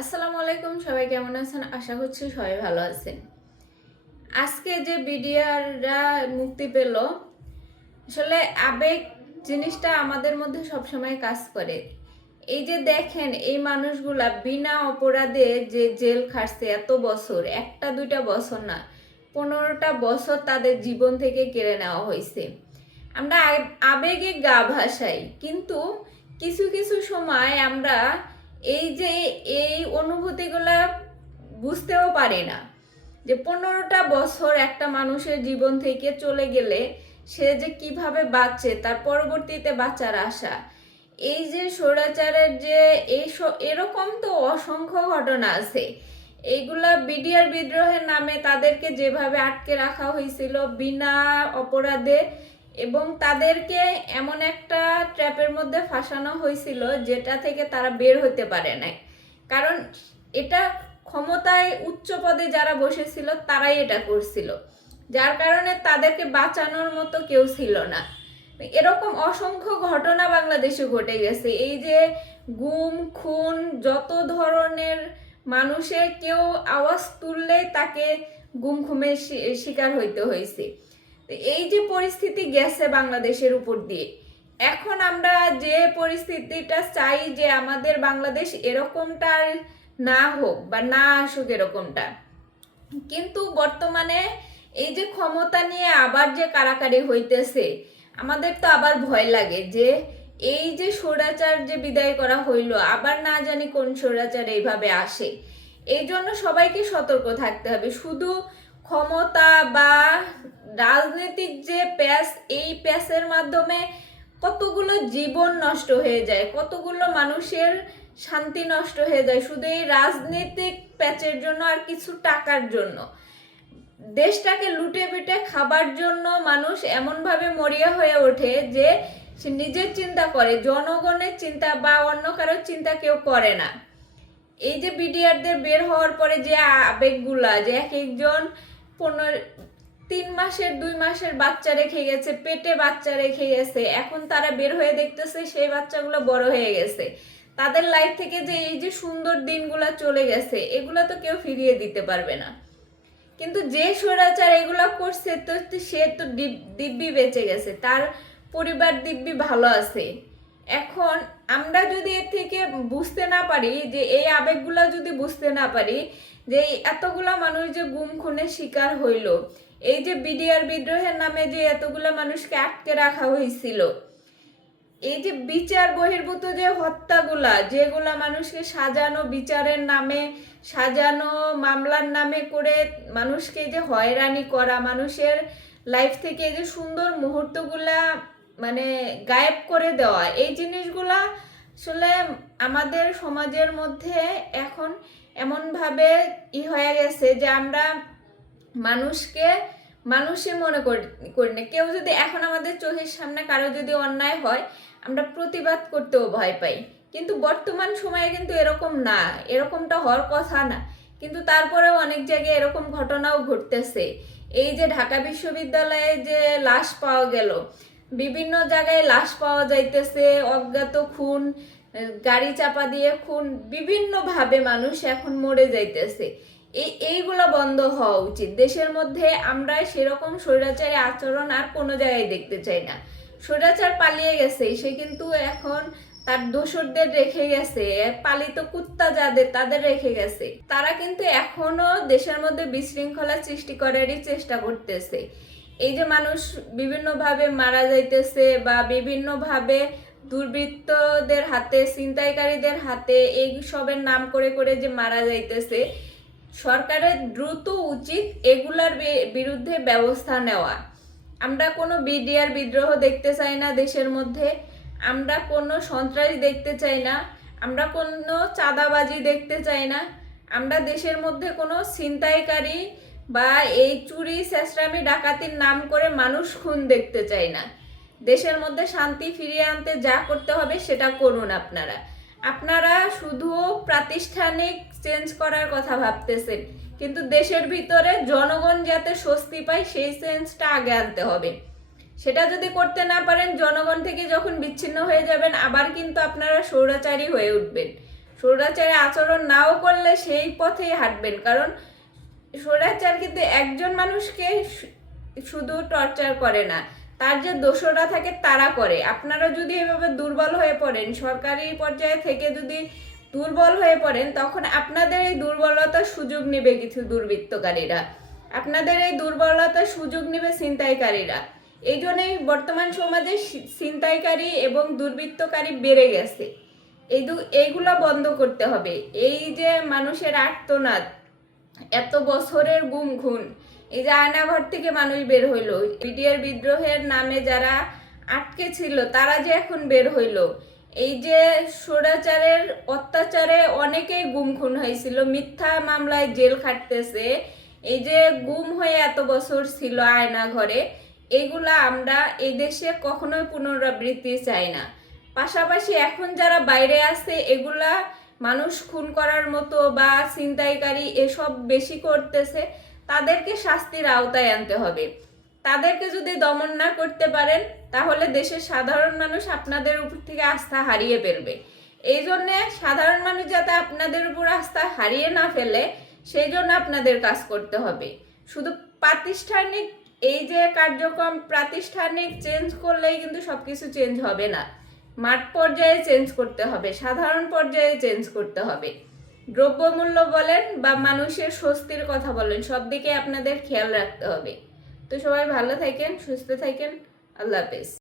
আসসালামু আলাইকুম, সবাই কেমন আছেন? আশা করছি সবাই ভালো আছেন। আজকে যে বিডিআররা মুক্তি পেল, আসলে আবেগ জিনিসটা আমাদের মধ্যে সবসময় কাজ করে। এই যে দেখেন, এই মানুষগুলা বিনা অপরাধে যে জেল খাটছে এত বছর, একটা দুইটা বছর না, 15টা বছর তাদের জীবন থেকে কেড়ে নেওয়া হয়েছে। আমরা আবেগে গা ভাসাই, কিন্তু কিছু কিছু সময় আমরা এই অনুভূতিগুলা বুঝতেও পারি না যে 15টা বছর একটা মানুষের জীবন থেকে চলে গেলে সে যে কিভাবে বাঁচছে, তার পরবর্তীতে বাঁচার আশা। এই যে স্বৈরাচারের যে এরকম তো অসংখ্য ঘটনা আছে। এইগুলা বিডিআর বিদ্রোহের নামে তাদেরকে যেভাবে আটকে রাখা হয়েছিল বিনা অপরাধে, এবং তাদেরকে এমন একটা ট্র্যাপের মধ্যে ফাঁসানো হয়েছিল যেটা থেকে তারা বের হতে পারে নাই। কারণ এটা ক্ষমতায় উচ্চ পদে যারা বসেছিল তারাই এটা করছিল, যার কারণে তাদেরকে বাঁচানোর মতো কেউ ছিল না। এরকম অসংখ্য ঘটনা বাংলাদেশে ঘটে গেছে। এই যে গুম খুন, যত ধরনের মানুষের কেউ আওয়াজ তুললেই তাকে গুম খুমের শিকার হইতে হয়েছে। এই যে পরিস্থিতি গেছে বাংলাদেশের উপর দিয়ে, এখন আমরা যে পরিস্থিতিটা চাই যে আমাদের বাংলাদেশ এরকমটা না হোক বা না আসুক এরকমটা, কিন্তু বর্তমানে এই যে ক্ষমতা নিয়ে আবার যে কারাকারি হইতেছে, আমাদের তো আবার ভয় লাগে যে এই যে স্বৈরাচার যে বিদায় করা হইলো, আবার না জানি কোন স্বৈরাচার এইভাবে আসে। এই জন্য সবাইকে সতর্ক থাকতে হবে। শুধু ক্ষমতা বা রাজনৈতিক যে প্যাচ, এই প্যাচের মাধ্যমে কতগুলো জীবন নষ্ট হয়ে যায়, কতগুলো মানুষের শান্তি নষ্ট হয়ে যায় শুধু এই রাজনৈতিক প্যাচের জন্য আর কিছু টাকার জন্য। দেশটাকে লুটে পিটে খাবার জন্য মানুষ এমনভাবে মরিয়া হয়ে ওঠে যে সে নিজের চিন্তা করে, জনগণের চিন্তা বা অন্য কারোর চিন্তা কেউ করে না। এই যে বিডিআরদের বের হওয়ার পরে যে আবেগগুলা, যে এক একজন 3 মাসের 2 মাসের বাচ্চা রেখে গেছে, পেটে বাচ্চা রেখে গেছে, এখন তারা বের হয়ে দেখতেছে সেই বাচ্চাগুলো বড় হয়ে গেছে। তাদের লাইফ থেকে যে এই যে সুন্দর দিনগুলা চলে গেছে, এগুলা তো কেউ ফিরিয়ে দিতে পারবে না। কিন্তু যে স্বৈরাচার এগুলা করছে, তো সে তো দিব্যি বেঁচে গেছে, তার পরিবার দিব্যি ভালো আছে। এখন আমরা যদি এর থেকে বুঝতে না পারি, যে এই আবেগগুলা যদি বুঝতে না পারি, যে এতগুলা মানুষ যে গুম খুনের শিকার হইল, এই যে বিডিআর বিদ্রোহের নামে যে এতগুলা মানুষকে আটকে রাখা হয়েছিল, এই যে বিচার বহির্ভূত যে হত্যাগুলা, যেগুলা মানুষকে সাজানো বিচারের নামে, সাজানো মামলার নামে করে মানুষকে যে হয়রানি করা, মানুষের লাইফ থেকে যে সুন্দর মুহূর্তগুলা মানে গায়েব করে দেওয়া, এই জিনিসগুলা আসলে আমাদের সমাজের মধ্যে এখন এমনভাবে হয়ে গেছে যে আমরা মানুষকে মানুষই মনে করি না। কেউ যদি এখন আমাদের চোখের সামনে কারো যদি অন্যায় হয়, আমরা প্রতিবাদ করতেও ভয় পাই। কিন্তু বর্তমান সময়ে কিন্তু এরকম না, এরকমটা হওয়ার কথা না, কিন্তু তারপরেও অনেক জায়গায় এরকম ঘটনাও ঘটতেছে। এই যে ঢাকা বিশ্ববিদ্যালয়ে যে লাশ পাওয়া গেল, বিভিন্ন জায়গায় লাশ পাওয়া যাইতেছে, অজ্ঞাত খুন, গাড়ি চাপা দিয়ে খুন, বিভিন্নভাবে মানুষ এখন মরে যাইতেছে। এইগুলো বন্ধ হওয়া উচিত দেশের মধ্যে। আমরা সেরকম স্বৈরাচারী আচরণ আর কোনো জায়গায় দেখতে চাই না। স্বৈরাচার পালিয়ে গেছে, সে কিন্তু এখন তার দোসরদের রেখে গেছে, পালিত কুত্তা যাদের তাদের রেখে গেছে, তারা কিন্তু এখনো দেশের মধ্যে বিশৃঙ্খলা সৃষ্টি করারই চেষ্টা করতেছে। এই যে মানুষ বিভিন্নভাবে মারা যাইতেছে বা বিভিন্নভাবে দুর্বৃত্তদের হাতে, ছিনতাইকারীদের হাতে, এই সবের নাম করে করে যে মারা যাইতেছে, সরকারের দ্রুত উচিত এগুলার বিরুদ্ধে ব্যবস্থা নেওয়া। আমরা কোনো বিডিআর বিদ্রোহ দেখতে চাই না দেশের মধ্যে, আমরা কোনো সন্ত্রাসী দেখতে চাই না, আমরা কোনো চাঁদাবাজি দেখতে চাই না, আমরা দেশের মধ্যে কোনো ছিনতাইকারী বা এই চুরি চেঁচড়ামি ডাকাতির নাম করে মানুষ খুন দেখতে চাই না। দেশের মধ্যে শান্তি ফিরিয়ে আনতে যা করতে হবে সেটা করুন। আপনারা আপনারা শুধু প্রাতিষ্ঠানিক চেঞ্জ করার কথা ভাবতেছেন, কিন্তু দেশের ভিতরে জনগণ যাতে স্বস্তি পায় সেই চেঞ্জটা আগে আনতে হবে। সেটা যদি করতে না পারেন, জনগণ থেকে যখন বিচ্ছিন্ন হয়ে যাবেন, আবার কিন্তু আপনারা স্বৈরাচারী হয়ে উঠবেন। স্বৈরাচারী আচরণ নাও করলে সেই পথেই হাঁটবেন, কারণ স্বৈরাচার কিন্তু একজন মানুষকে শুধু টর্চার করে না, তার যে দোষরা থাকে তারা করে। আপনারা যদি এভাবে দুর্বল হয়ে পড়েন, সরকারি পর্যায়ে থেকে যদি দুর্বল হয়ে পড়েন, তখন আপনাদের এই দুর্বলতার সুযোগ নেবে কিছু দুর্বৃত্তকারীরা, আপনাদের এই দুর্বলতার সুযোগ নেবে ছিনতাইকারীরা। এই জন্যই বর্তমান সমাজে ছিনতাইকারী এবং দুর্বৃত্তকারী বেড়ে গেছে। এইগুলো বন্ধ করতে হবে। এই যে মানুষের আর্তনাদ, এত বছরের গুম খুন, এই যে আয়নাঘর থেকে মানুষ বের হইলো, বিডিআর বিদ্রোহের নামে যারা আটকে ছিল তারা যে এখন বের হইলো, এই যে স্বৈরাচারের অত্যাচারে অনেকেই গুম খুন হয়েছিল, মিথ্যা মামলায় জেল খাটতেছে, এই যে গুম হয়ে এত বছর ছিল আয়নাঘরে, এইগুলা আমরা এই দেশে কখনোই পুনরাবৃত্তি চাই না। পাশাপাশি এখন যারা বাইরে আছে, এগুলা মানুষ খুন করার মতো বা ছিনতাইকারী এসব বেশি করতেছে, তাদেরকে শাস্তির আওতায় আনতে হবে। তাদেরকে যদি দমন না করতে পারেন, তাহলে দেশের সাধারণ মানুষ আপনাদের উপর থেকে আস্থা হারিয়ে ফেলবে। এই জন্যে সাধারণ মানুষ যাতে আপনাদের উপর আস্থা হারিয়ে না ফেলে, সেই জন্য আপনাদের কাজ করতে হবে। শুধু প্রাতিষ্ঠানিক এই যে কার্যক্রম, প্রাতিষ্ঠানিক চেঞ্জ করলেই কিন্তু সবকিছু চেঞ্জ হবে না। মাঠ পর্যায়ে চেঞ্জ করতে হবে, সাধারণ পর্যায়ে চেঞ্জ করতে হবে। দ্রব্যমূল্য বলেন বা মানুষের স্বস্তির কথা বলেন, সব দিকে আপনাদের খেয়াল রাখতে হবে। তো সবাই ভালো থাকেন, সুস্থ থাকেন, আল্লাহ হাফেজ।